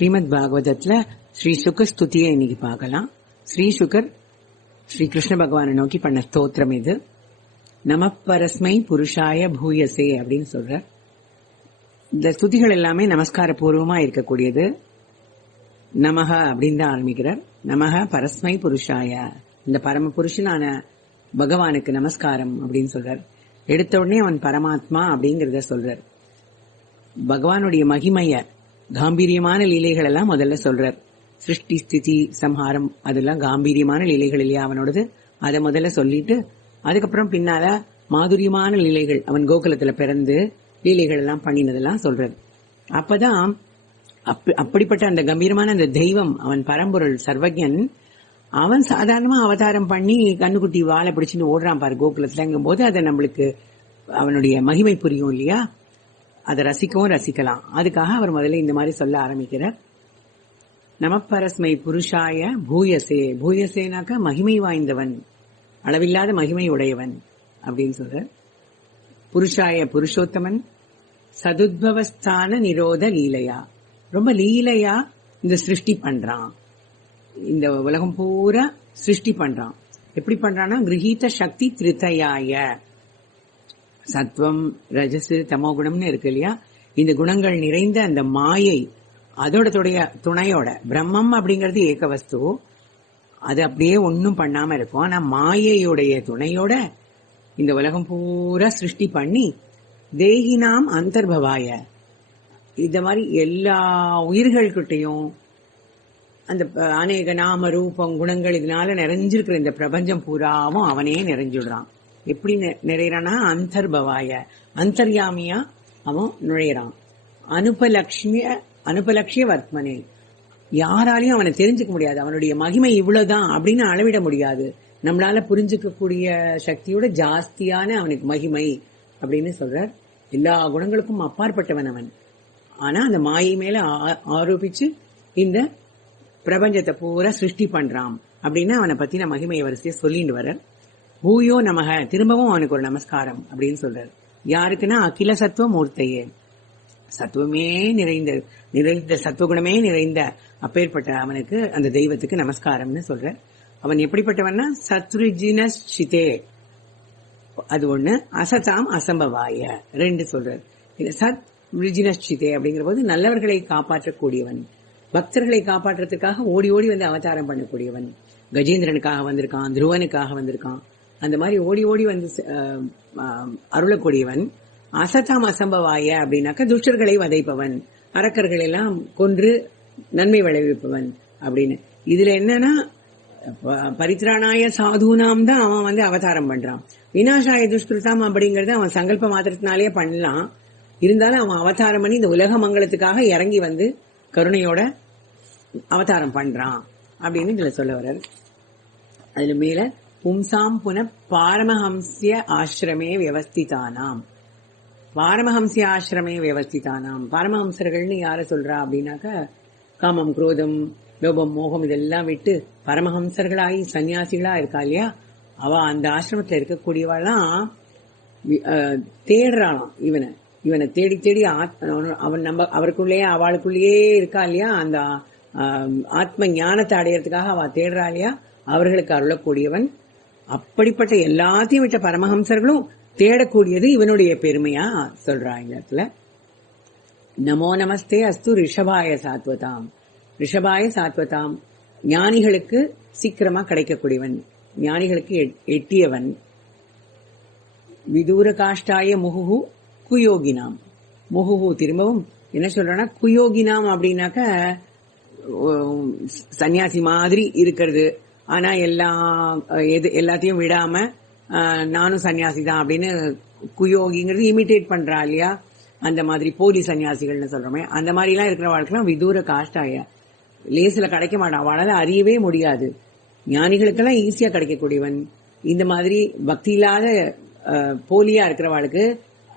ஸ்ரீமத் பாகவதத்துல ஸ்ரீ சுக ஸ்துதியை இன்னைக்கு பார்க்கலாம். ஸ்ரீ சுகர் ஸ்ரீ கிருஷ்ண பகவானை நோக்கி பண்ண ஸ்தோத்திரம் இது. நமப்பரஸ்மை புருஷாய பூயசே அப்படின்னு சொல்ற. இந்த ஸ்துதிகள் எல்லாமே நமஸ்கார பூர்வமா இருக்கக்கூடியது. நமக அப்படின்னு தான் ஆரம்பிக்கிறார். நமக பரஸ்மை புருஷாய, இந்த பரம புருஷனான பகவானுக்கு நமஸ்காரம் அப்படின்னு சொல்றார். எடுத்த உடனே அவன் பரமாத்மா அப்படிங்கறத சொல்றார். பகவானுடைய மகிமைய, காம்பீரியமான லீலைகள் எல்லாம் முதல்ல சொல்றார். சிருஷ்டி ஸ்திதி சம்ஹாரம் அதெல்லாம் காம்பீரியமான லீலைகள் இல்லையா அவனோடது, அதை முதல்ல சொல்லிட்டு அதுக்கப்புறம் பின்னால மாதுரியமான லீலைகள், அவன் கோகுலத்துல பிறந்து லீலைகள் எல்லாம் பண்ணினதெல்லாம் சொல்றது. அப்பதான் அப்படிப்பட்ட அந்த கம்பீரமான அந்த தெய்வம், அவன் பரம்பொருள் சர்வஜன், அவன் சாதாரணமா அவதாரம் பண்ணி கண்ணுக்குட்டி வாழை பிடிச்சுன்னு ஓடுறான் பாரு கோகுலத்துலங்கும் போது அதை நம்மளுக்கு அவனுடைய மகிமை புரியும் இல்லையா, அதை ரசிக்கவும் ரசிக்கலாம். அதுக்காக அவர் முதல்ல இந்த மாதிரி சொல்ல ஆரம்பிக்கிறார். நமப்பரஸ்மை புருஷாய பூயசே, பூயசேனாக்க மகிமை வாய்ந்தவன், அளவில்லாத மகிமை உடையவன் அப்படின்னு சொல்ற. புருஷாய புருஷோத்தமன், சதுத்பவஸ்தான நிரோத லீலையா, ரொம்ப லீலையா இந்த சிருஷ்டி பண்றான், இந்த உலகம் பூரா சிருஷ்டி பண்றான். எப்படி பண்றான்னா கிரகீத சக்தி திரிதயாய, சத்வம் ரஜசு தமோ குணம்னு இருக்கு இல்லையா, இந்த குணங்கள் நிறைந்த அந்த மாயை அதோட துணையோட, பிரம்மம் அப்படிங்கிறது ஏக வஸ்து, அது அப்படியே ஒன்னும் பண்ணாம இருக்கும். ஆனா மாயையுடைய துணையோட இந்த உலகம் பூரா சிருஷ்டி பண்ணி தேகினாம் அந்தர்பவாய, இந்த மாதிரி எல்லா உயிர்கள்கிட்டையும் அந்த அநேக நாம ரூபம் குணங்கள் இதனால நிறைஞ்சிருக்கிற இந்த பிரபஞ்சம் பூராவும் அவனே நிறைஞ்சுடுறான். எப்படி நிறையறானா, அந்தர்பவாய, அந்தர்யாமியா அவன் நுழையறான். அனுபலட்சிய வர்த்மனே, யாராலையும் அவனை தெரிஞ்சுக்க முடியாது, அவனுடைய மகிமை இவ்வளவுதான் அப்படின்னு அளவிட முடியாது. நம்மளால புரிஞ்சுக்கக்கூடிய சக்தியோட ஜாஸ்தியான அவனுக்கு மகிமை அப்படின்னு சொல்றார். எல்லா குணங்களுக்கும் அப்பாற்பட்டவன் அவன். ஆனா அந்த மாயை மேல ஆரோபிச்சு இந்த பிரபஞ்சத்தை பூரா சிருஷ்டி பண்றான் அப்படின்னு அவனை பத்தின மகிமையை வரிசையை சொல்லிட்டு வர. பூயோ நமக, திரும்பவும் அவனுக்கு ஒரு நமஸ்காரம் அப்படின்னு சொல்றாரு. யாருக்குன்னா அகில சத்துவ மூர்த்தையே, சத்துவமே நிறைந்த சத்துவகுணமே நிறைந்த அப்பேற்பட்ட அவனுக்கு, அந்த தெய்வத்துக்கு நமஸ்காரம்னு சொல்ற. அவன் எப்படிப்பட்டவன்னா சத்ருஜினே, அது ஒண்ணு, அசதாம் அசம்பவாய ரெண்டு சொல்றார். சத் ரிஜினே அப்படிங்கிற போது நல்லவர்களை காப்பாற்றக்கூடியவன், பக்தர்களை காப்பாற்றுறதுக்காக ஓடி ஓடி வந்து அவதாரம் பண்ணக்கூடியவன். கஜேந்திரனுக்காக வந்திருக்கான், துருவனுக்காக வந்திருக்கான், அந்த மாதிரி ஓடி ஓடி வந்து அருளக்கூடியவன். அசதாம் அசம்பவாய அப்படின்னாக்க துஷ்டர்களை வதைப்பவன், அரக்கர்கள் எல்லாம் கொன்று நன்மை விளைவிப்பவன் அப்படின்னு. இதுல என்னன்னா பரித்ராணாய சாதுனாம் தான் அவன் வந்து அவதாரம் பண்றான். விநாசாய துஷ்கிருதாம் அப்படிங்கறது அவன் சங்கல்ப மாத்திரத்தினாலேயே பண்ணலாம். இருந்தாலும் அவன் அவதாரம் பண்ணி இந்த உலக மங்களத்துக்காக இறங்கி வந்து கருணையோட அவதாரம் பண்றான் அப்படின்னு இதுல சொல்ல வர்றாரு. அதுல மேல பும்சாம் புன பாரமஹம்சிய ஆசிரமே வியவஸ்திதானாம், பாரமஹம்சிய ஆசிரமே வியவஸ்திதானாம். பாரமஹம்சர்கள்னு யார சொல்றா அப்படின்னாக்க காமம் குரோதம் லோபம் மோகம் இதெல்லாம் விட்டு பரமஹம்சர்களாகி சன்னியாசிகளா இருக்கா இல்லையா, அவ அந்த ஆசிரமத்துல இருக்கக்கூடியவாளாம் தேடுறாளாம் இவனை தேடி தேடி அவன் நம்ம அவருக்குள்ளேயே அவளுக்குள்ளேயே இருக்கா இல்லையா, அந்த ஆத்ம ஞானத்தை அடையறதுக்காக அவ தேடுறா இல்லையா, அவர்களுக்கு அருளக்கூடியவன். அப்படிப்பட்ட எல்லாத்தையும் விட்ட பரமஹம்சர்களும் தேடக்கூடியது இவனுடைய பெருமையா சொல்றா இந்த இடத்துல. நமோ நமஸ்தே அஸ்து ரிஷபாய சாத்வதாம், ரிஷபாய சாத்வதாம், ஞானிகளுக்கு சீக்கிரமா கிடைக்கக்கூடியவன், ஞானிகளுக்கு எட்டியவன். விதூர காஷ்டாய முகுஹு குயோகினாம், முகுஹு திரும்பவும் என்ன சொல்றான்னா குயோகினாம் அப்படின்னாக்க சன்னியாசி மாதிரி இருக்கிறது, ஆனா எல்லாத்தையும் விடாம நானும் சன்னியாசி தான் அப்படின்னு குயோகிங்கிறது இமிட்டேட் பண்றா இல்லையா, அந்த மாதிரி போலி சன்னியாசிகள்னு சொல்றோமே, அந்த மாதிரி எல்லாம் இருக்கிற வாழ்க்கை விதூர காஷ்டாய, லேசில கிடைக்க மாட்டான், அவளால அறியவே முடியாது. ஞானிகளுக்கெல்லாம் ஈஸியா கிடைக்கக்கூடியவன், இந்த மாதிரி பக்தி இல்லாத போலியா இருக்கிறவாளுக்கு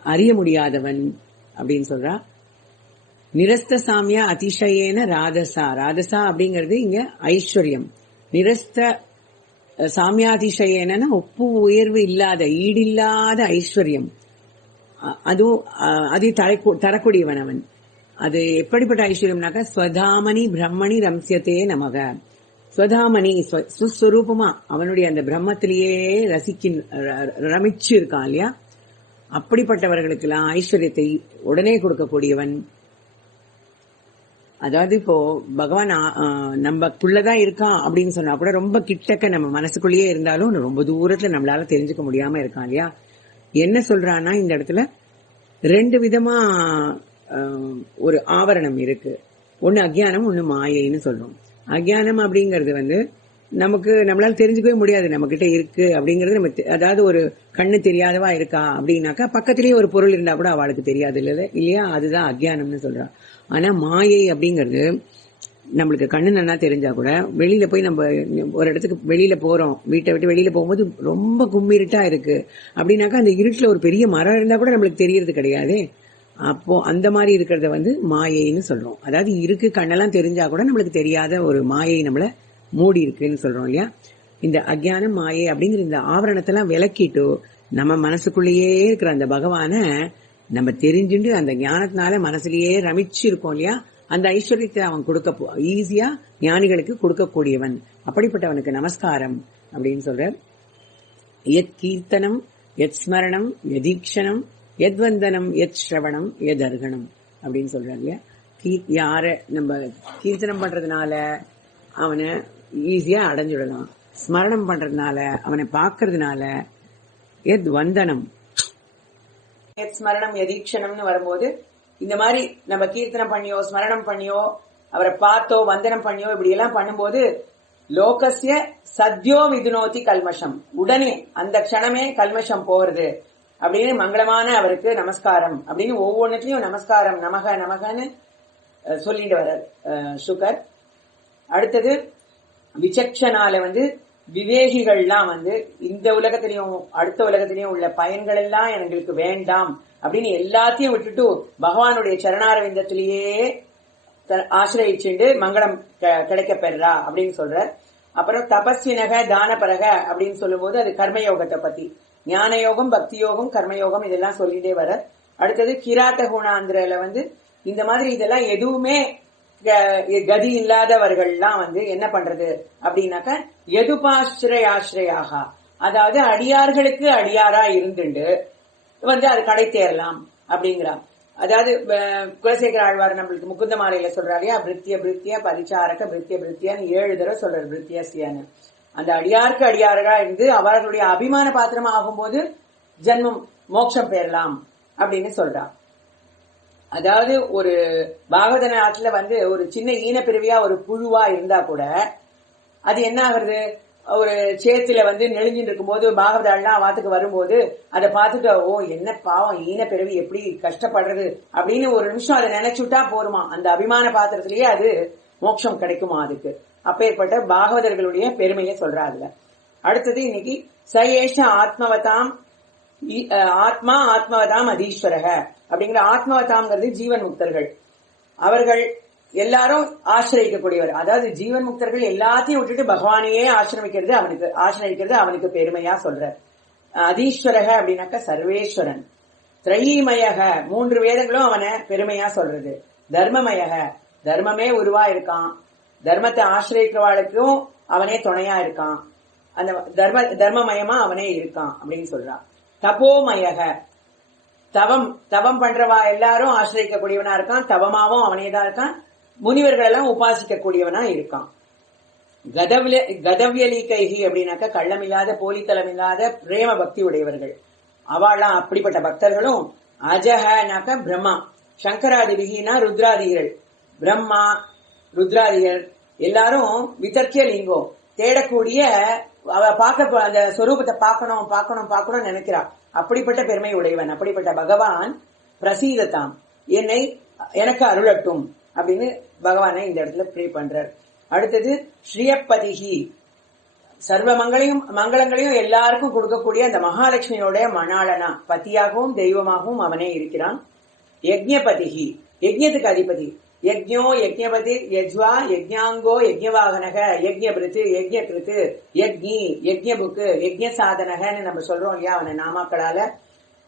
அறிய முடியாதவன் அப்படின்னு சொல்றா. நிரஸ்த சாமியா அதிசயேன ராதசா, ராதசா அப்படிங்கிறது இங்க ஐஸ்வர்யம். நிரஸ்த சாமியாதிசயேன ஒப்பு உயர்வு இல்லாத ஈடில்லாத ஐஸ்வர்யம், அதுவும் அதை தரக்கூடியவன் அவன். அது எப்படிப்பட்ட ஐஸ்வர்யம்னாக்க ஸ்வதாமணி பிரம்மணி ரம்சியத்தே நமக. ஸ்வதாமணி சுஸ்வரூபமா அவனுடைய அந்த பிரம்மத்திலேயே ரமிச்சு இருக்கான் இல்லையா, அப்படிப்பட்டவர்களுக்கு எல்லாம் ஐஸ்வர்யத்தை உடனே கொடுக்கக்கூடியவன். அதாவது இப்போ பகவான் நமக்குள்ளதான் இருக்கான் அப்படின்னு சொன்னா கூட ரொம்ப கிட்டக்க நம்ம மனசுக்குள்ளேயே இருந்தாலும் ரொம்ப தூரத்துல நம்மளால தெரிஞ்சுக்க முடியாம இருக்கான் இல்லையா. என்ன சொல்றான்னா இந்த இடத்துல ரெண்டு விதமா ஒரு ஆவரணம் இருக்கு. ஒன்னு அக்ஞானம், ஒன்னு மாயைன்னு சொல்றோம். அக்ஞானம் அப்படிங்கறது நம்மளால தெரிஞ்சுக்கவே முடியாது நம்ம கிட்ட இருக்கு அப்படிங்கறது. நம்ம அதாவது ஒரு கண்ணு தெரியாதவா இருக்கா அப்படின்னாக்கா பக்கத்திலேயே ஒரு பொருள் இருந்தா கூட அவளுக்கு தெரியாது இல்லையா, அதுதான் அக்ஞானம்னு சொல்றா. ஆனா மாயை அப்படிங்கறது நம்மளுக்கு கண்ணு நல்லா தெரிஞ்சா கூட வெளியில போய் நம்ம ஒரு இடத்துக்கு வெளியில போறோம், வீட்டை விட்டு வெளியில போகும்போது ரொம்ப கும்மிருட்டா இருக்கு அப்படின்னாக்கா அந்த இருட்டுல ஒரு பெரிய மரம் இருந்தா கூட நம்மளுக்கு தெரியறது கிடையாது. அப்போ அந்த மாதிரி இருக்கிறத மாயைன்னு சொல்றோம். அதாவது இருக்கு கண்ணெல்லாம் தெரிஞ்சா கூட நம்மளுக்கு தெரியாத ஒரு மாயை நம்மள மூடி இருக்குன்னு சொல்றோம் இல்லையா. இந்த அக்ஞானம் மாயை அப்படிங்கிற இந்த ஆவரணத்தெல்லாம் விலக்கிட்டு நம்ம மனசுக்குள்ளேயே இருக்கிற அந்த பகவான நம்ம தெரிஞ்சுட்டு அந்த ஞானத்தினால மனசுலயே ரமிச்சு இருக்கோம் இல்லையா, அந்த ஐஸ்வர்யத்தை அவன் கொடுக்க ஈஸியா ஞானிகளுக்கு கொடுக்கக்கூடியவன். அப்படிப்பட்டவனுக்கு நமஸ்காரம் அப்படின்னு சொல்ற. எத் கீர்த்தனம், எத் ஸ்மரணம், எதீக்ஷணம், எத் வந்தனம், எத் ஸ்ரவணம், எத் அர்கணம் அப்படின்னு சொல்றாங்க இல்லையா. யார நம்ம கீர்த்தனம் பண்றதுனால அவனை ஈஸியா அடைஞ்சுடலாம், ஸ்மரணம் பண்றதுனால அவனை பாக்குறதுனால, எத் வந்தனம், எத் ஸ்மரணம், எதீக்ஷணம்னு வரும்போது இந்த மாதிரி நம்ம கீர்த்தனம் பண்ணியோ ஸ்மரணம் பண்ணியோ அவரை பார்த்தோ வந்தனம் பண்ணியோ இப்படி எல்லாம் பண்ணும்போது லோகஸ்ய சத்யோ விதுனோதி கல்மஷம், உடனே அந்த க்ஷணமே கல்மஷம் போறது அப்படின்னு மங்களமான அவருக்கு நமஸ்காரம் அப்படின்னு ஒவ்வொன்றுலயும் நமஸ்காரம் நமக நமகன்னு சொல்லிட்டு வர சுகர். அடுத்தது விசக்ஷனால விவேகிகள்லாம் இந்த உலகத்திலையும் அடுத்த உலகத்திலையும் உள்ள பயன்கள் எல்லாம் எங்களுக்கு வேண்டாம் அப்படின்னு எல்லாத்தையும் விட்டுட்டு பகவானுடைய சரணாரவிந்தத்திலேயே ஆசிரியிச்சுண்டு மங்களம் கிடைக்க பெறா அப்படின்னு சொல்ற. அப்புறம் தபஸ்வினக தானபரக அப்படின்னு சொல்லும் போது அது கர்மயோகத்தை பத்தி, ஞான யோகம், பக்தி யோகம், கர்மயோகம் இதெல்லாம் சொல்லிட்டே வர. அடுத்தது கிராத்த குணாந்திரல இந்த மாதிரி இதெல்லாம் எதுவுமே கதி இல்லாதவர்கள்லாம் என்ன பண்றது அப்படின்னாக்க எதுபாஸ்ரயாஸ்ரயாக, அதாவது அடியார்களுக்கு அடியாரா இருந்துண்டு அது கடை தேரலாம் அப்படிங்கிறான். அதாவது குலசேகர ஆழ்வார் நம்மளுக்கு முகுந்த மாலையில சொல்றாரியா, பிரித்திய பிரித்திய பரிச்சாரக பிரித்திய பிரித்தியான்னு 7 தடவை சொல்றாரு பிரித்தியாசியான்னு. அந்த அடியாருக்கு அடியாரா இருந்து அவர்களுடைய அபிமான பாத்திரமா ஆகும்போது ஜென்மம் மோட்சம் பெறலாம் அப்படின்னு சொல்றான். அதாவது ஒரு பாகவத நாட்டுல ஒரு சின்ன ஈனப்பிரிவியா ஒரு புழுவா இருந்தா கூட அது என்ன ஆகுறது, ஒரு சேத்துல நெளிஞ்சிட்டு இருக்கும் போது பாகவதாள்லாம் வாத்துக்கு வரும்போது அதை பார்த்துட்டு ஓ என்ன பாவம் ஈனப்பிறவி எப்படி கஷ்டப்படுறது அப்படின்னு ஒரு நிமிஷம் அதை நினைச்சுட்டா போருமா, அந்த அபிமான பாத்திரத்திலேயே அது மோட்சம் கிடைக்குமா அதுக்கு. அப்பேற்பட்ட பாகவதர்களுடைய பெருமையை சொல்றாங்க. அடுத்தது இன்னைக்கு சயேஷ ஆத்மவதாம் ஆத்மா ஆத்மவதாம் அதீஸ்வரக அப்படிங்கிற ஆத்மவதாம்ங்கிறது ஜீவன் முக்தர்கள். அவர்கள் எல்லாரும் ஆசிரியக்கக்கூடியவர். அதாவது ஜீவன் முக்தர்கள் எல்லாத்தையும் விட்டுட்டு பகவானையே ஆசிரியக்கிறது அவனுக்கு பெருமையா சொல்ற. அதீஸ்வரக அப்படின்னாக்க சர்வேஸ்வரன். திரையீமயக 3 வேதங்களும் அவனை பெருமையா சொல்றது. தர்மமயக தர்மமே உருவா இருக்கான், தர்மத்தை ஆசிரியக்கிறவாளுக்கும் அவனே துணையா இருக்கான், அந்த தர்மமயமா அவனே இருக்கான் அப்படின்னு சொல்றான். தபோமயக தவம் பண்றவா எல்லாரும் ஆசிரியக்க கூடியவனா இருக்கான், தவமாவும் அவனேதான் இருக்கான், முனிவர்கள் எல்லாம் உபாசிக்க கூடியவனா இருக்கான். கதவியலிகைகி அப்படின்னாக்க கள்ளமில்லாத போலித்தலம் இல்லாத பிரேம பக்தி உடையவர்கள், அவள்லாம் அப்படிப்பட்ட பக்தர்களும். அஜகனாக்க பிரம்மா, சங்கராதிபிகினா ருத்ராதிகள், பிரம்மா ருத்ராதிகள் எல்லாரும் விதர்க்கிய லிங்கம் தேடக்கூடிய, அவ பார்க்க அந்த ஸ்வரூபத்தை பார்க்கணும் பார்க்கணும் பார்க்கணும் நினைக்கிறான். அப்படிப்பட்ட பெருமை உடையவன். அப்படிப்பட்ட பகவான் பிரசீதத்தாம், எனக்கு அருளட்டும் அப்படின்னு பகவானை இந்த இடத்துல ப்ரே பண்றார். அடுத்தது ஸ்ரீயப்பதிகி, சர்வ மங்களங்களையும் எல்லாருக்கும் கொடுக்கக்கூடிய அந்த மகாலட்சுமியோட மணாளனா, பத்தியாகவும் தெய்வமாகவும் அவனே இருக்கிறான். யஜ்ஞபதிகி, யஜ்ஞத்துக்கு அதிபதி. யஜ்ஞோ யஜ்ஞபதி யஜ்வா யஜ்ஞாங்கோ யஜ்ஞவாகனக யஜ்ஞபிருத்து யஜ்ஞகிருத்து யஜ்ஞி யஜ்ஞபுக்கு யஜ்ஞ சாதனகன்னு நம்ம சொல்றோம் இல்லையா அவனை நாமாக்களால.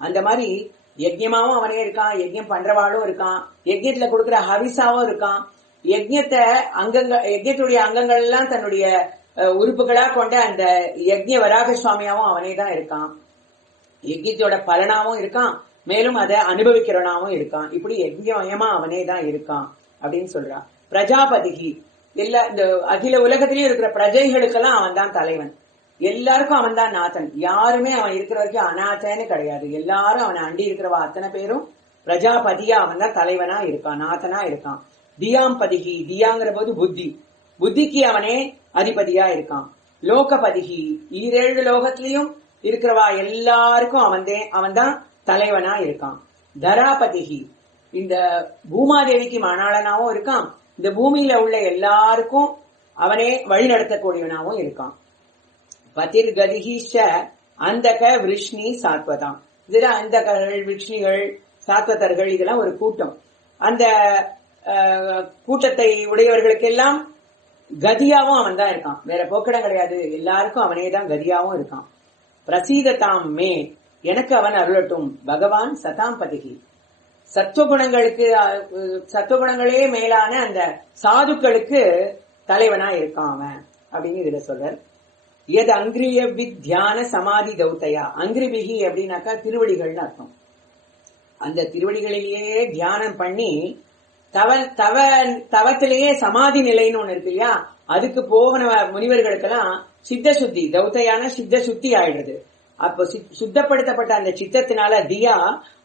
அந்த மாதிரி யஜ்யமாவும் அவனே இருக்கான், யஜ்யம் பண்றவாளும் இருக்கான், யஜ்யத்துல கொடுக்கிற ஹவிசாவும் இருக்கான், யஜ்யத்துடைய அங்கங்கள் எல்லாம் தன்னுடைய உறுப்புகளா கொண்ட அந்த யஜ்ய வராக சுவாமியாவும் அவனே தான் இருக்கான், யஜ்யத்தோட பலனாவும் இருக்கான், மேலும் அதை அனுபவிக்கிறவனாவும் இருக்கான். இப்படி யஜ்யமயமா அவனே தான் இருக்கான் அப்படின்னு சொல்றான். பிரஜாபதிகி எல்லா இந்த அகில உலகத்திலயும் இருக்கிற பிரஜைகளுக்கெல்லாம் அவன் தான் தலைவன், எல்லாருக்கும் அவன் தான் நாதன். யாருமே அவன் இருக்கிற வரைக்கும் அநாதன்னு கிடையாது. எல்லாரும் அவனை அண்டி இருக்கிறவா அத்தனை பேரும் பிரஜாபதியா அவன் தான் தலைவனா இருக்கான், நாதனா இருக்கான். தியாம்பதிகி, தியாங்கிற போது புத்தி, புத்திக்கு அவனே அதிபதியா இருக்கான். லோகபதிகி, 7 லோகத்திலையும் இருக்கிறவா எல்லாருக்கும் அவன் தான் தலைவனா இருக்கான். தராபதிகி, இந்த பூமாதேவிக்கு மணாளனாவும் இருக்கான், இந்த பூமியில உள்ள எல்லாருக்கும் அவனே வழி நடத்தக்கூடியவனாவும் இருக்கான். பதிர்கதிஹிஷ அந்தக விஷ்ணி சாத்வதாம், இதுல அந்தகர்கள், விஷ்ணிகள், சாத்வதர்கள் இதெல்லாம் ஒரு கூட்டம். அந்த கூட்டத்தை உடையவர்களுக்கெல்லாம் கதியாவும் அவன் தான் இருக்கான், வேற போக்கிடம் கிடையாது. எல்லாருக்கும் அவனே தான் கதியாவும் இருக்கான். பிரசீததாம் மே, எனக்கு அவன் அருளட்டும். பகவான் சதாம் பதிகி, சத்துவகுணங்களே மேலான அந்த சாதுக்களுக்கு தலைவனா இருக்கான் அவன் அப்படின்னு இதுல சொல்ற. எது அங்கிரிய வித்யான சமாதி தௌத்தையா, அங்கிரிபிகி அப்படின்னாக்கா திருவடிகள்னு அர்த்தம். அந்த திருவடிகளிலேயே தியானம் பண்ணி தவத்திலேயே சமாதி நிலைன்னு ஒண்ணு இருக்கு இல்லையா, அதுக்கு போகிற முனிவர்களுக்கெல்லாம் சித்த சுத்தி, தௌத்தையான சித்த சுத்தி ஆயிடுறது. அப்போ சுத்தப்படுத்தப்பட்ட அந்த சித்தத்தினால தியா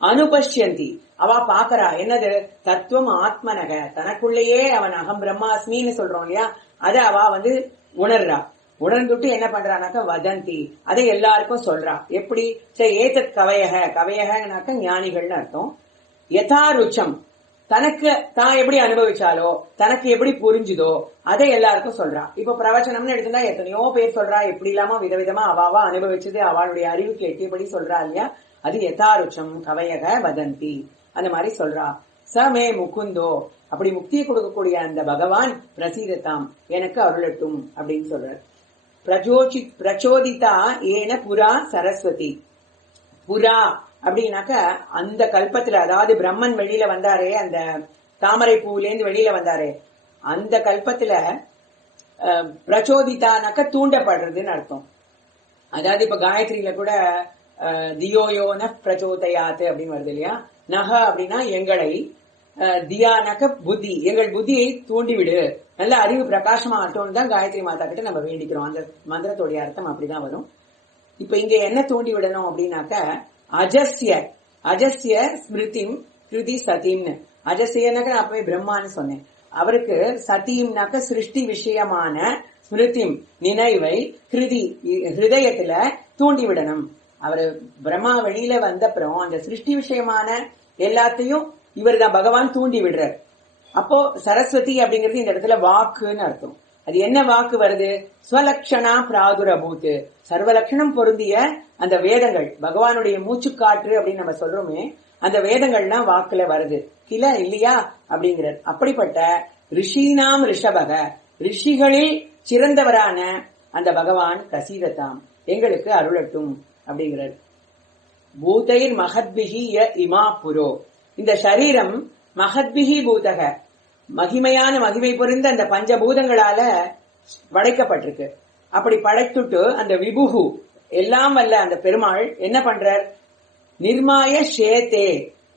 அனுபஷ்யந்தி, அவ பாக்கறா என்னது, தத்துவம் ஆத்மனக, தனக்குள்ளேயே அவன் அகம் பிரம்மாஸ்மின்னு சொல்றோம் இல்லையா, அத அவ உணர்றா. உணர்ந்துட்டு என்ன பண்றானாக்க வதந்தி, அதை எல்லாருக்கும் சொல்றா. எப்படி ஏதத் கவயக, கவயகனாக்க ஞானிகள்னு அர்த்தம். யதாருச்சம், தனக்கு தான் எப்படி அனுபவிச்சாலோ, தனக்கு எப்படி புரிஞ்சுதோ அதை எல்லாருக்கும் சொல்றா. இப்ப பிரவச்சனம்னு எடுத்துட்டா எத்தனையோ பேர் சொல்றா, எப்படி இல்லாம விதவிதமா அவாவா அனுபவிச்சது அவளுடைய அறிவுக்கு எட்டியபடி சொல்றா இல்லையா, அது யதாருச்சம் கவயக வதந்தி, அந்த மாதிரி சொல்றா. சமே முகுந்தோ, அப்படி முக்தியை கொடுக்கக்கூடிய அந்த பகவான் பிரசீதத்தாம், எனக்கு அருளட்டும் அப்படின்னு சொல்ற. பிரச்சோதிதா ஏன புரா சரஸ்வதி, புரா அப்படின்னாக்க அந்த கல்பத்துல, அதாவது பிரம்மன் வெளியில வந்தாரே, அந்த தாமரை பூவிலேந்து வெளியில வந்தாரே, அந்த கல்பத்துல பிரச்சோதிதானாக்க தூண்டப்படுறதுன்னு அர்த்தம். அதாவது இப்ப காயத்ரியில கூட தியோயோன பிரச்சோதயாத்து அப்படின்னு வருது இல்லையா, நக அப்படின்னா எங்களை, தியானாக்க புத்தி, எங்கள் புத்தியை தூண்டிவிடு, நல்ல அறிவு பிரகாசமாகட்டும் தான் காயத்ரி மாதா கிட்ட நம்ம வேண்டிக்கிறோம். அந்த மந்திரத்தோடைய அர்த்தம் அப்படிதான் வரும். இப்ப இங்க என்ன தூண்டி விடணும் அப்படின்னாக்க அஜஸ்ய, அஜஸ்ய ஸ்மிருதிம் கிருதி சதீம்னு. அஜஸ்யனாக்க நான் அப்பவே பிரம்மான்னு சொன்னேன், அவருக்கு சதீம்னாக்க சிருஷ்டி விஷயமான ஸ்மிருதிம் நினைவை கிருதி ஹிருதயத்துல தூண்டி விடணும். அவரு பிரம்மா வெளியில வந்தப்புறம் அந்த சிருஷ்டி விஷயமான எல்லாத்தையும் இவர் தான் பகவான் தூண்டி விடுறார். அப்போ சரஸ்வதி அப்படிங்கிறது இந்த இடத்துல வாக்குன்னு அர்த்தம். அது என்ன வாக்கு வருது, ஸ்வலக்ஷணா பிராதுரபூத்து, சர்வலட்சணம் பொருந்திய அந்த வேதங்கள், பகவானுடைய மூச்சுக்காற்று அப்படின்னு நம்ம சொல்றோமே, அந்த வேதங்கள்லாம் வாக்குல வருது கில இல்லையா அப்படிங்கிறார். அப்படிப்பட்ட ரிஷினாம் ரிஷபக, ரிஷிகளில் சிறந்தவரான அந்த பகவான் பிரசீதத்தாம், எங்களுக்கு அருளட்டும் அப்படிங்கிறார். பூதைர் மகத்பிகி ய இமா புரோ, இந்த சரீரம் மகத்பிகி பூதக, மகிமையான மகிமை பொருந்த அந்த பஞ்சபூதங்களால படைக்கப்பட்டிருக்கு. அப்படி படைத்துட்டு அந்த விபுகு எல்லாம் வல்ல அந்த பெருமாள் என்ன பண்றார், நிர்மாய ஷேதே,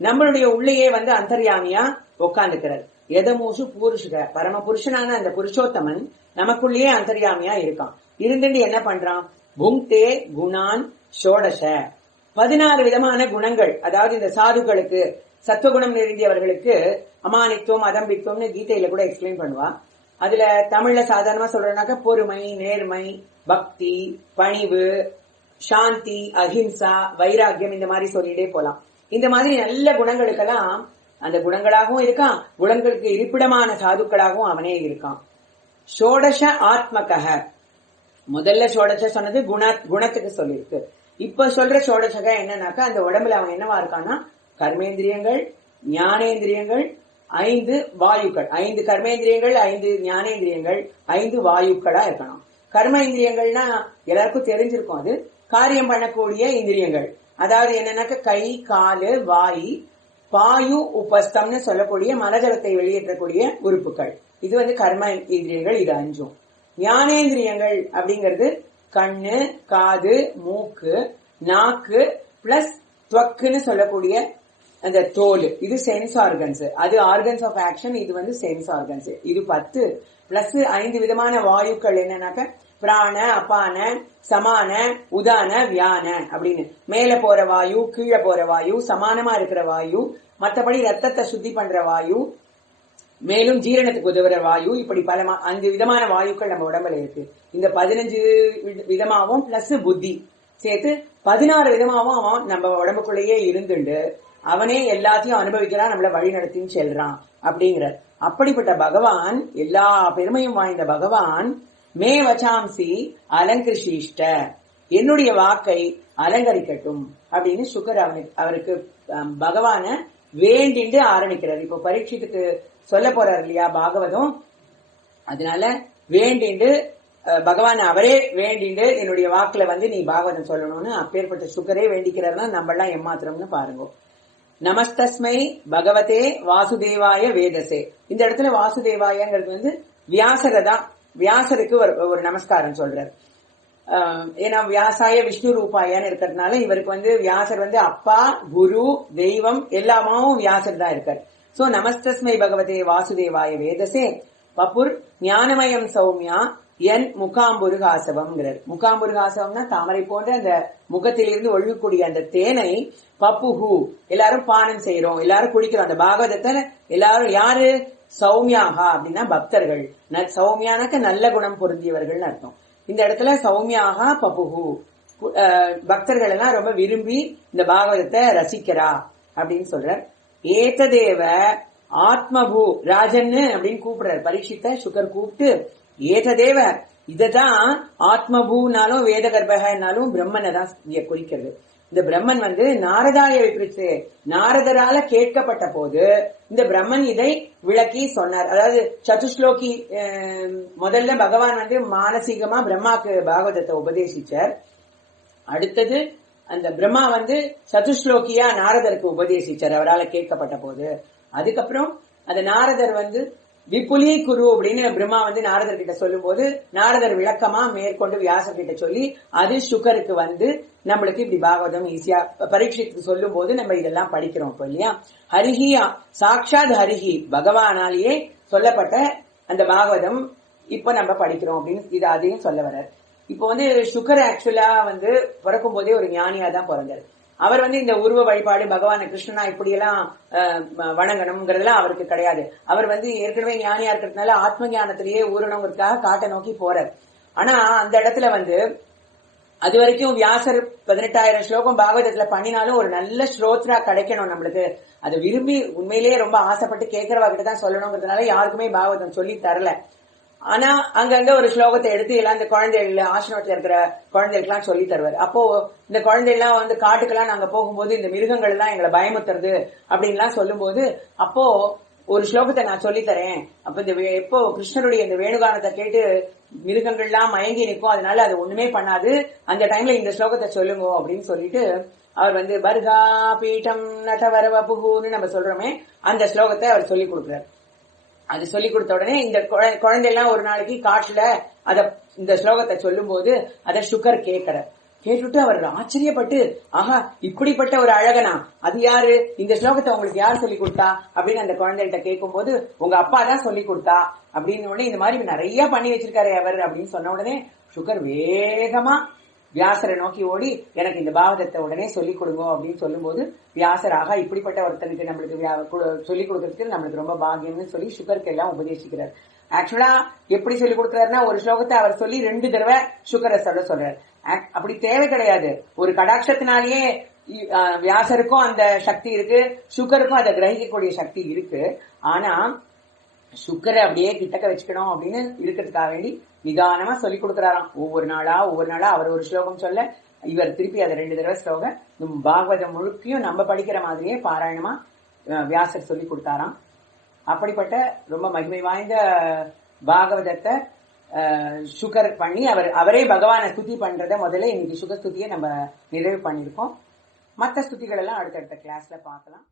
நம்மளுடைய உள்ளேயே அந்தர்யாமியா உட்கார்ந்துக்கிறார். எதமூசு பூருஷக, பரம புருஷனான அந்த புருஷோத்தமன் நமக்குள்ளேயே அந்தர்யாமியா இருக்கான். இருந்துட்டு என்ன பண்றான், புங்தே குணான் ஷோடச, 16 விதமான குணங்கள், அதாவது இந்த சாதுக்களுக்கு சத்துவகுணம் நிறைந்தவர்களுக்கு அமானித்துவம் அதம்பித்துவம்னு கீதையில கூட எக்ஸ்பிளைன் பண்ணுவா. அதுல தமிழ்ல சாதாரணமா சொல்றனாக்க பொறுமை, நேர்மை, பக்தி, பணிவு, சாந்தி, அஹிம்சா, வைராகியம், இந்த மாதிரி சொல்லிட்டே போலாம். இந்த மாதிரி நல்ல குணங்களுக்கெல்லாம் அந்த குணங்களாகவும் இருக்கான், குணங்களுக்கு இருப்பிடமான சாதுக்களாகவும் அவனே இருக்கான். ஷோடச ஆத்மகஹ, முதல்ல ஷோடச சொன்னது குணத்துக்கு சொல்லிருக்கு. இப்ப சொல்ற ஷோடசக என்னன்னாக்கா அந்த உடம்புல அவன் என்னவா இருக்கான்னா கர்மேந்திரியங்கள், ஞானேந்திரியங்கள், 5 வாயுக்கள், 5 கர்மேந்திரியங்கள், 5 ஞானேந்திரியங்கள், 5 வாயுக்களா இருக்கணும். கர்ம இந்திரியங்கள்னா எல்லாருக்கும் தெரிஞ்சிருக்கும், அது காரியம் பண்ணக்கூடிய இந்திரியங்கள். அதாவது என்னன்னாக்க கை, காலு, வாய், பாயு, உபஸ்தம்னு சொல்லக்கூடிய மலஜலத்தை வெளியேற்றக்கூடிய உறுப்புகள். இது கர்ம இந்திரியங்கள். இது 5. ஞானேந்திரியங்கள் அப்படிங்கிறது கண்ணு, காது, மூக்கு, நாக்கு பிளஸ் துவக்குன்னு சொல்லக்கூடிய அந்த தோல். இது சென்ஸ் ஆர்கன்ஸ். அது ஆர்கன்ஸ் ஆஃப் ஆக்ஷன். இது சென்ஸ் ஆர்கன்ஸ். இது 10 பிளஸ் 5 விதமான வாயுக்கள். என்னன்னாக்க பிராண, அபான, சமான, உதான, வியான அப்படின்னு. மேல போற வாயு, கீழே போற வாயு, சமானமா இருக்கிற வாயு, மற்றபடி ரத்தத்தை சுத்தி பண்ற வாயு, மேலும் ஜீரணத்துக்கு உதவுற வாயு. இப்படி பல 5 விதமான வாயுக்கள் நம்ம உடம்புல இருக்கு. இந்த 15 விதமாவும் பிளஸ் புத்தி சேர்த்து 16 விதமாவும் அவன் நம்ம உடம்புக்குள்ளேயே இருந்துண்டு அவனே எல்லாத்தையும் அனுபவிக்கிறான், நம்மள வழி நடத்தின்னு செல்றான் அப்படிங்கிறார். அப்படிப்பட்ட பகவான், எல்லா பெருமையும் வாய்ந்த பகவான், மே வச்சாம்சி அலங்கிருஷ்ட, என்னுடைய வாக்கை அலங்கரிக்கட்டும் அப்படின்னு சுகர் அவருக்கு பகவான வேண்டிண்டு ஆரம்பிக்கிறார். இப்ப பரீட்சித்துக்கு சொல்ல போறார் இல்லையா பாகவதம், அதனால வேண்டிண்டு பகவான் அவரே வேண்டிண்டு என்னுடைய வாக்குல நீ பாகவதம் சொல்லணும்னு அப்பேற்பட்ட சுகரே வேண்டிக்கிறார்னா நம்ம எல்லாம் எம்மாத்திரம்னு பாருங்க. நமஸ்தஸ்மை பகவதே வாசுதேவாய வேதசே. இந்த இடத்துல வாசுதேவாயங்கிறது வியாசரதான். வியாசருக்கு ஒரு நமஸ்காரம் சொல்றார். ஏன்னா வியாசாய விஷ்ணு ரூபாயான்னு இருக்கிறதுனால இவருக்கு வியாசர் அப்பா, குரு, தெய்வம் எல்லாமும் வியாசர் தான் இருக்கார். சோ நமஸ்தஸ்மை பகவதே வாசுதேவாய வேதசே பபுர் ஞானமயம் சௌமியா என் முகாம்புருகாசவம்ங்கிறார். முகாம்புருகாசவம்னா தாமரை போன்ற அந்த முகத்திலிருந்து ஒழுகக்கூடிய அந்த தேனை பப்புஹு எல்லாரும் பானம் செய்யறோம், எல்லாரும் குடிக்கிறோம். அந்த பாகவதத்தை எல்லாரும் யாரு? சௌமியாகா அப்படின்னா பக்தர்கள். சௌமியானாக்க நல்ல குணம் பொருந்தியவர்கள் அர்த்தம். இந்த இடத்துல சௌமியாகா பப்புஹு பக்தர்கள் எல்லாம் ரொம்ப விரும்பி இந்த பாகவதத்தை ரசிக்கிறா அப்படின்னு சொல்றார். ஏததேவ ஆத்மபூ ராஜன்னு அப்படின்னு கூப்பிடுறார். பரீட்சித்த சுகர் கூப்பிட்டு ஏததேவ இததான் ஆத்மபூனாலும் வேத கர்ப்பகனாலும் பிரம்மனை தான் குறிக்கிறது. இந்த பிரம்மன் நாரதாய விபிரிச்சு நாரதரால கேட்கப்பட்ட போது இந்த பிரம்மன் இதை விளக்கி சொன்னார். அதாவது சதுஸ்லோகி முதல்ல பகவான் மானசீகமா பிரம்மாக்கு பாகவதத்தை உபதேசிச்சார். அடுத்தது அந்த பிரம்மா சதுஸ்லோகியா நாரதருக்கு உபதேசிச்சார் அவரால் கேட்கப்பட்ட போது. அதுக்கப்புறம் அந்த நாரதர் விபுலி குரு அப்படின்னு பிரம்மா நாரதர் கிட்ட சொல்லும் போது நாரதர் விளக்கமா மேற்கொண்டு வியாசர் கிட்ட சொல்லி அது சுகருக்கு நம்மளுக்கு இப்படி பாகவதம் ஈஸியா பரீட்சித்து சொல்லும் போது நம்ம இதெல்லாம் படிக்கிறோம் இப்போ இல்லையா. ஹரிஹி சாட்சாத் ஹரிஹி பகவானாலேயே சொல்லப்பட்ட அந்த பாகவதம் இப்ப நம்ம படிக்கிறோம் அப்படின்னு இது அதையும் சொல்ல வர்றார். இப்போ சுகர் ஆக்சுவலா பிறக்கும் போதே ஒரு ஞானியா தான் பிறந்தார். அவர் இந்த உருவ வழிபாடு பகவான கிருஷ்ணனா இப்படியெல்லாம் வணங்கணும்ங்கிறதுலாம் அவருக்கு கிடையாது. அவர் ஏற்கனவே ஞானியா இருக்கிறதுனால ஆத்ம ஞானத்திலேயே ஊறணுங்கிறதுக்காக காட்டை நோக்கி போறார். ஆனா அந்த இடத்துல அது வரைக்கும் வியாசர் 18,000 ஸ்லோகம் பாகவதத்துல பண்ணினாலும் ஒரு நல்ல ஸ்ரோத்ரா கிடைக்கணும் நம்மளுக்கு. அதை விரும்பி உண்மையிலேயே ரொம்ப ஆசைப்பட்டு கேட்கறவா கிட்ட தான் சொல்லணுங்கிறதுனால யாருக்குமே பாகவதம் சொல்லி தரல. ஆனா அங்கங்க ஒரு ஸ்லோகத்தை எடுத்து எல்லாம் இந்த குழந்தைகள் ஆசிரமத்துல இருக்கிற குழந்தைகளுக்கு சொல்லி தருவார். அப்போ இந்த குழந்தைகள்லாம் காட்டுக்கெல்லாம் நாங்க போகும்போது இந்த மிருகங்கள் எல்லாம் எங்களை பயமுத்துறது அப்படின்லாம் சொல்லும் போது அப்போ ஒரு ஸ்லோகத்தை நான் சொல்லி தரேன். அப்ப இந்த எப்போ கிருஷ்ணருடைய இந்த வேணுகானத்தை கேட்டு மிருகங்கள்லாம் மயங்கி நிற்கும், அதனால அது ஒண்ணுமே பண்ணாது, அந்த டைம்ல இந்த ஸ்லோகத்தை சொல்லுங்க அப்படின்னு சொல்லிட்டு அவர் பர்கா பீட்டம் நட்டவரவபுகுன்னு நம்ம சொல்றோமே அந்த ஸ்லோகத்தை அவர் சொல்லி கொடுக்கிறார். அது சொல்லி கொடுத்த உடனே இந்த குழந்தை எல்லாம் ஒரு நாளைக்கு காட்டுல இந்த ஸ்லோகத்தை சொல்லும் போது அதை சுகர் கேட்டுட்டு அவர் ஆச்சரியப்பட்டு ஆஹா இப்படிப்பட்ட ஒரு அழகனா, அது யாரு, இந்த ஸ்லோகத்தை உங்களுக்கு யார் சொல்லி கொடுத்தா அப்படின்னு அந்த குழந்தைகிட்ட கேட்கும் போது உங்க அப்பா தான் சொல்லி கொடுத்தா அப்படின்னு உடனே இந்த மாதிரி நிறைய பண்ணி வச்சிருக்காரு அவர் அப்படின்னு சொன்ன உடனே சுகர் வேகமா வியாசரை நோக்கி ஓடி எனக்கு இந்த பாகவதத்தை உடனே சொல்லிக் கொடுங்க அப்படின்னு சொல்லும் போது வியாசராக இப்படிப்பட்ட ஒருத்தனுக்கு நம்மளுக்கு சொல்லிக் கொடுக்கறதுக்கு நம்மளுக்கு ரொம்ப பாகியம்னு சொல்லி சுகருக்கு எல்லாம் உபதேசிக்கிறார். ஆக்சுவலா எப்படி சொல்லி கொடுக்கிறாருன்னா ஒரு ஸ்லோகத்தை அவர் சொல்லி 2 தடவை சுகரை சொல்றாரு. அப்படி தேவை கிடையாது. ஒரு கடாட்சத்தினாலேயே வியாசருக்கும் அந்த சக்தி இருக்கு, சுகருக்கும் அதை கிரகிக்கக்கூடிய சக்தி இருக்கு. ஆனா சுக்கரை அப்படியே கிட்டக்க வச்சுக்கணும் அப்படின்னு இருக்கிறதுக்காக வேண்டி நிதானமா சொல்லி கொடுக்கறாராம். ஒவ்வொரு நாளா அவர் ஒரு ஸ்லோகம் சொல்ல இவர் திருப்பி அதை 2 தடவை ஸ்லோகம் பாகவதம் முழுக்கையும் நம்ம படிக்கிற மாதிரியே பாராயணமா வியாசர் சொல்லி கொடுத்தாராம். அப்படிப்பட்ட ரொம்ப மகிமை வாய்ந்த பாகவதத்தை சுகர் பண்ணி அவரே பகவானை ஸ்துதி பண்றத முதல்ல இன்னைக்கு சுகர் ஸ்துதியை நம்ம நிறைவு பண்ணிருக்கோம். மற்ற ஸ்துதிகள் எல்லாம் அடுத்தடுத்த கிளாஸ்ல பார்க்கலாம்.